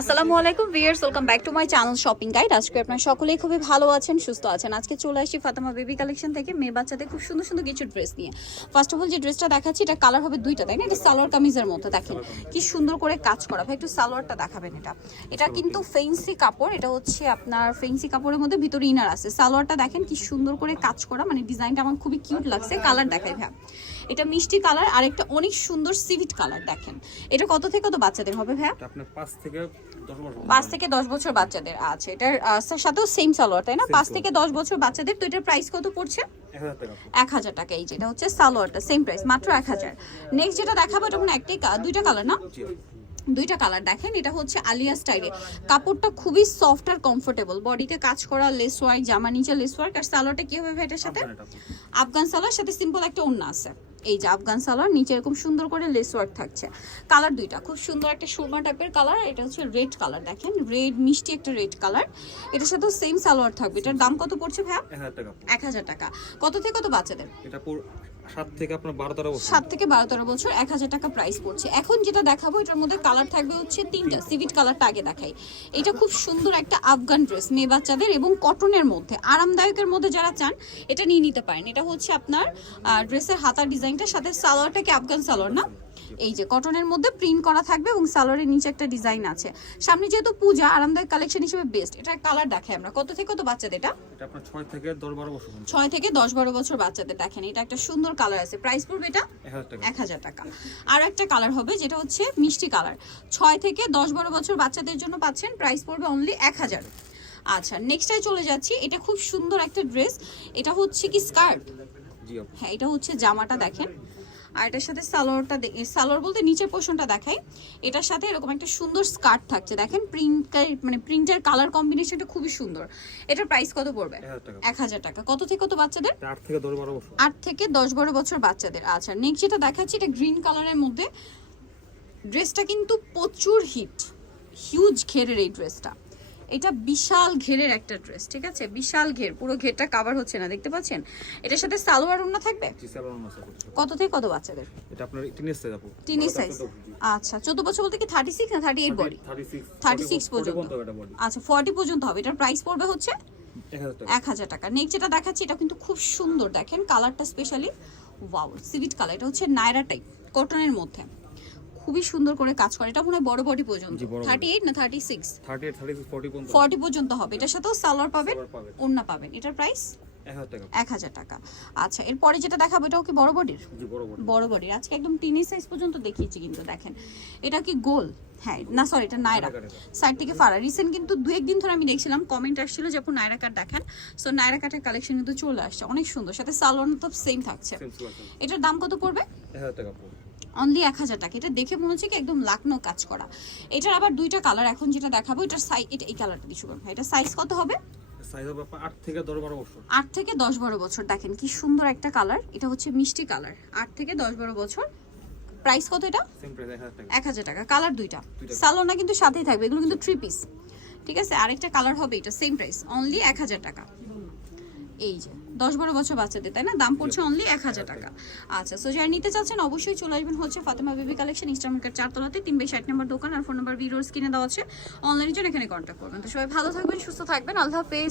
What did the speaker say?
আসসালামু আলাইকুম viewers welcome back to my channel shopping guide. আজকে আপনারা সকলেই খুবই ভালো আছেন সুস্থ আছেন। আজকে চলে আসি ফাতেমা বেবি কালেকশন থেকে মেয়ে বাচ্চাদের খুব সুন্দর সুন্দর কিছু ড্রেস নিয়ে। ফার্স্ট অফ অল যে ড্রেসটা দেখাচ্ছি এটা কালার হবে দুইটা তাই না? এটা সালোয়ার কামিজের মতো দেখেন কি সুন্দর করে কাজ করা। ভাই একটু সালোয়ারটা দেখাবেন এটা। এটা কিন্তু ফেন্সি কাপড় এটা হচ্ছে আপনার ফেন্সি কাপড়ের মধ্যে ভিতরে ইনার আছে। সালোয়ারটা দেখেন কি সুন্দর করে কাজ করা মানে ডিজাইনটা আমার খুবই কিউট লাগছে কালার দেখাই ভাই এটা মিষ্টি কালার আর একটা অনেক সুন্দর সিভিট কালার দেখেন। এটা কত থেকে কত বাচ্চাদের হবে এটা আপনার পাঁচ থেকে পাঁচ থেকে দশ বছর বাচ্চাদের আছে। এটার সাথেও সেম সালোয়ার তাই না? পাঁচ থেকে দশ বছর বাচ্চাদের তো এটার প্রাইস কত পড়ছে? এক হাজার টাকা এই যেটা হচ্ছে সালোয়ারটা সেম প্রাইস মাত্র এক হাজার। নেক্সট যেটা দেখাবো এটা মানে একটাই দুইটা কালার না? দুইটা কালার দেখেন এটা হচ্ছে আলিয়া স্টাইলে কাপড়টা খুবই সফট আর কমফোর্টেবল বডিতে কাজ করা লেস ওয়ার্ক জামা নিচে লেস ওয়ার্ক আর সালোয়ারটা কি হবে এটার সাথে। আফগান সালোয়ার সাথে সিম্পল একটা ওড়না আছে। এই যে আফগান সালোয়ার নিচে এরকম সুন্দর করে লেস ওয়ার্ক থাকছে। কালার দুইটা খুব সুন্দর একটা সুরমা টাইপের কালার এটা হচ্ছে রেড কালার দেখেন রেড মিষ্টি একটা রেড কালার এটার সাথে সেম সালোয়ার থাকবে। এটার দাম কত পড়ছে ভাইয়া? এক হাজার টাকা কত থেকে কত বাচ্চাদের? এটা সাত থেকে আপনার বারো তেরো বছর। সাত থেকে বারো তেরো বছর এক হাজার টাকা প্রাইস পড়ছে। এখন যেটা দেখাবো এটার মধ্যে কালার থাকবে হচ্ছে তিনটা। সিভিট কালারটা আগে দেখাই। এটা খুব সুন্দর একটা আফগান ড্রেস মেয়ে বাচ্চাদের এবং কটনের মধ্যে। আরামদায়কের মধ্যে যারা চান এটা নিয়ে নিতে পারেন। এটা হচ্ছে আপনার ড্রেসের হাতার ডিজাইনটার সাথে সালোয়ারটা কি আফগান সালোয়ার না? এই যে কটনের মধ্যে প্রিন্ট করা থাকবে এবং সালোয়ারের নিচে একটা ডিজাইন আছে। সামনে যেহেতু পূজা আরামদায়ক কালেকশন হিসেবে বেস্ট এটা কালার দেখাই আমরা। কত থেকে কত বাচ্চাদের এটা? এটা আপনার ছয় থেকে দশ বারো বছর। ছয় থেকে দশ বারো বছর বাচ্চাদের দেখেন। এটা একটা সুন্দর কালার আছে। প্রাইস পড়বে এটা? এক হাজার টাকা। আর একটা কালার হবে যেটা হচ্ছে মিষ্টি কালার ছয় থেকে দশ বারো বছর বাচ্চাদের জন্য পাচ্ছেন। প্রাইস পড়বে অনলি এক হাজার। আচ্ছা নেক্সটে চলে যাচ্ছি। এটা খুব সুন্দর একটা ড্রেস এটা হচ্ছে কি স্কার্ট জি হ্যাঁ এটা হচ্ছে জামাটা দেখেন। আর এটার সাথে সালোয়ারটা সালোয়ার বলতে নিচের পোর্শনটা দেখাই। এটার সাথে এরকম একটা সুন্দর স্কার্ট থাকছে। দেখেন প্রিন্ট মানে প্রিন্টের কালার কম্বিনেশনটা খুবই সুন্দর। এটার প্রাইস কত পড়বে? এক হাজার টাকা। কত থেকে কত বাচ্চাদের? আট থেকে দশ বারো বছর। আট থেকে দশ বারো বছর বাচ্চাদের। আচ্ছা নেক্সট যেটা দেখাচ্ছি এটা গ্রিন কালারের মধ্যে। ড্রেসটা কিন্তু প্রচুর হিট হিউজ ঘেরের এই ড্রেসটা এটা বিশাল ঘেরের একটা ড্রেস ঠিক আছে? বিশাল ঘের পুরো ঘেরটা কাভার হচ্ছে না দেখতে পাচ্ছেন? এটার সাথে সালোয়ার ওড়না থাকবে? কত থেকে কত বাচ্চাদের? এটা আপনার টিনের সাইজ আপু। টিনি সাইজ আচ্ছা চোদ্দ বছর বলতে কি থার্টি সিক্স না thirty eight body thirty six 36 পর্যন্ত। আচ্ছা ফর্টি পর্যন্ত হবে। এটার প্রাইস পড়বে হচ্ছে এক হাজার টাকা। এক হাজার টাকা। নেক্সট যেটা দেখাচ্ছি এটা কিন্তু খুব সুন্দর। দেখেন কালারটা স্পেশালি ওয়াও সিভিট কালার এটা হচ্ছে নায়রা টাইপ কটনের মধ্যে। খুবই সুন্দর করে কাজ করে। এটা মনে হয় বড় বডি পর্যন্ত। থার্টি এইট না থার্টি সিক্স ফোর্টি পর্যন্ত। হবে। এটার সাথেও সালোয়ার পাবেন সালোয়ার পাবেন। এটার প্রাইস এক হাজার টাকা। আচ্ছা এরপরে যেটা দেখাবো এটাও কি বড় বডির বড় বড় বড় বডির আজকে একদম টিনি সাইজ পর্যন্ত দেখিয়েছি কিন্তু দেখেন। এটা কি গোল? হ্যাঁ না সরি এটা নায়রা। সাইড থেকে ফারা রিসেন্ট কিন্তু দু একদিন ধরে আমি দেখছিলাম কমেন্ট আসছিল যে আপু নায়রা কাট দেখেন। সো নায়রা কাটের কালেকশন কিন্তু চলে আসছে। অনেক সুন্দর। সাথে সালোয়ার তো সেম থাকছে। এটার দাম কত পড়বে? এক হাজার টাকা আপু অনলি এক হাজার টাকা। এটা দেখে মনে হচ্ছে কি একদম লাকনো কাজ করা। এটার আবার দুইটা কালার এখন যেটা দেখাবো এটার সাইজ এটা এই কালারটা দিচ্ছি ভাই এটা সাইজ কত হবে? আট থেকে দশ বারো বছর। আট থেকে দশ বারো বছর। দেখেন কি সুন্দর একটা কালার এটা হচ্ছে মিষ্টি কালার আট থেকে দশ বারো বছর। প্রাইস কত এটা? এক হাজার টাকা। কালার দুইটা। দুইটা। সালোনা কিন্তু সাথেই থাকবে। এগুলো কিন্তু থ্রি পিস ঠিক আছে? আরেকটা কালার হবে এটা। সেম প্রাইস অনলি এক হাজার টাকা। এই যে, দশ বারো বছর বাচ্চাদের, তাই না? দাম পড়ছে অনলি এক হাজার টাকা। আচ্ছা সো যারা নিতে চাচ্ছেন, অবশ্যই চলে আসবেন হচ্ছে ফাতেমা বেবি কালেকশন ইস্টারমার্কেট চারতলাতে, তিন বাই ষাট নম্বর দোকান, আর ফোন নাম্বার ভিডিওর স্ক্রিনে দেওয়া আছে। অনলাইনের জন্য এখানে কন্ট্যাক্ট করবেন। তো সবাই ভালো থাকবেন, সুস্থ থাকবেন। আল্লাহ হাফেজ।